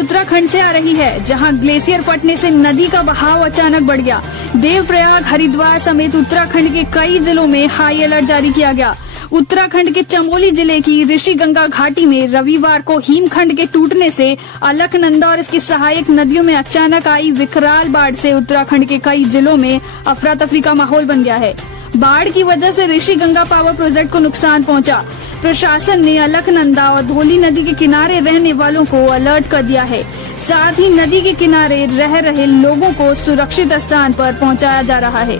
उत्तराखंड से आ रही है, जहां ग्लेशियर फटने से नदी का बहाव अचानक बढ़ गया। देवप्रयाग, हरिद्वार समेत उत्तराखंड के कई जिलों में हाई अलर्ट जारी किया गया। उत्तराखंड के चमोली जिले की ऋषिगंगा घाटी में रविवार को हिमखंड के टूटने से अलकनंदा और इसकी सहायक नदियों में अचानक आई विकराल बाढ़ से उत्तराखंड के कई जिलों में अफरा तफरी का माहौल बन गया है। बाढ़ की वजह से ऋषिगंगा पावर प्रोजेक्ट को नुकसान पहुंचा। प्रशासन ने अलकनंदा और धौली नदी के किनारे रहने वालों को अलर्ट कर दिया है। साथ ही नदी के किनारे रह रहे लोगों को सुरक्षित स्थान पर पहुंचाया जा रहा है।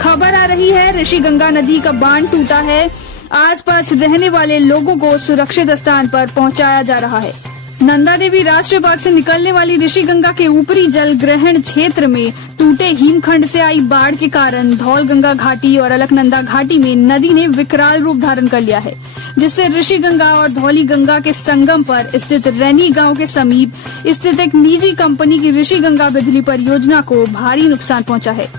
खबर आ रही है ऋषिगंगा नदी का बांध टूटा है। आसपास रहने वाले लोगों को सुरक्षित स्थान पर पहुंचाया जा रहा है। नंदा देवी राष्ट्रीय पार्क से निकलने वाली ऋषिगंगा के ऊपरी जल ग्रहण क्षेत्र में टूटे हिमखंड से आई बाढ़ के कारण धौलगंगा घाटी और अलकनंदा घाटी में नदी ने विकराल रूप धारण कर लिया है, जिससे ऋषिगंगा और धौली गंगा के संगम पर स्थित रैनी गांव के समीप स्थित एक निजी कंपनी की ऋषिगंगा बिजली परियोजना को भारी नुकसान पहुंचा है।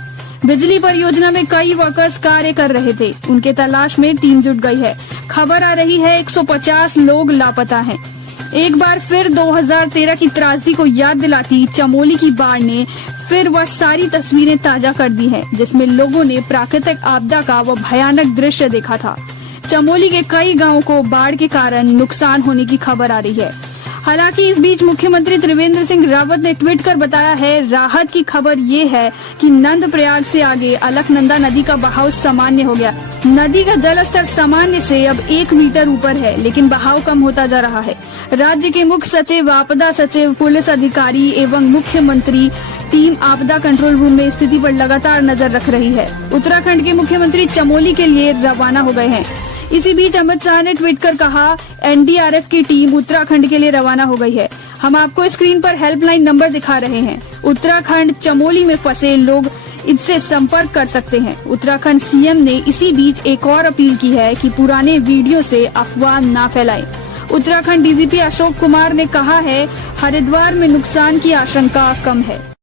बिजली परियोजना में कई वर्कर्स कार्य कर रहे थे, उनके तलाश में टीम जुट गई है। खबर आ रही है 150 लोग लापता हैं। एक बार फिर 2013 की त्रासदी को याद दिलाती चमोली की बाढ़ ने फिर वह सारी तस्वीरें ताजा कर दी हैं, जिसमें लोगों ने प्राकृतिक आपदा का वह भयानक दृश्य देखा था। चमोली के कई गांवों को बाढ़ के कारण नुकसान होने की खबर आ रही है। हालांकि इस बीच मुख्यमंत्री त्रिवेंद्र सिंह रावत ने ट्वीट कर बताया है, राहत की खबर ये है कि नंदप्रयाग से आगे अलकनंदा नदी का बहाव सामान्य हो गया। नदी का जल स्तर सामान्य से अब 1 मीटर ऊपर है, लेकिन बहाव कम होता जा रहा है। राज्य के मुख्य सचिव, आपदा सचिव, पुलिस अधिकारी एवं मुख्यमंत्री टीम आपदा कंट्रोल रूम में स्थिति पर लगातार नजर रख रही है। उत्तराखंड के मुख्यमंत्री चमोली के लिए रवाना हो गए हैं। इसी बीच अमित शाह ने ट्वीट कर कहा, एनडीआरएफ की टीम उत्तराखंड के लिए रवाना हो गई है। हम आपको स्क्रीन पर हेल्पलाइन नंबर दिखा रहे हैं। उत्तराखंड चमोली में फंसे लोग इससे संपर्क कर सकते हैं। उत्तराखंड सीएम ने इसी बीच एक और अपील की है कि पुराने वीडियो से अफवाह न फैलाएं। उत्तराखंड डीजीपी अशोक कुमार ने कहा है, हरिद्वार में नुकसान की आशंका कम है।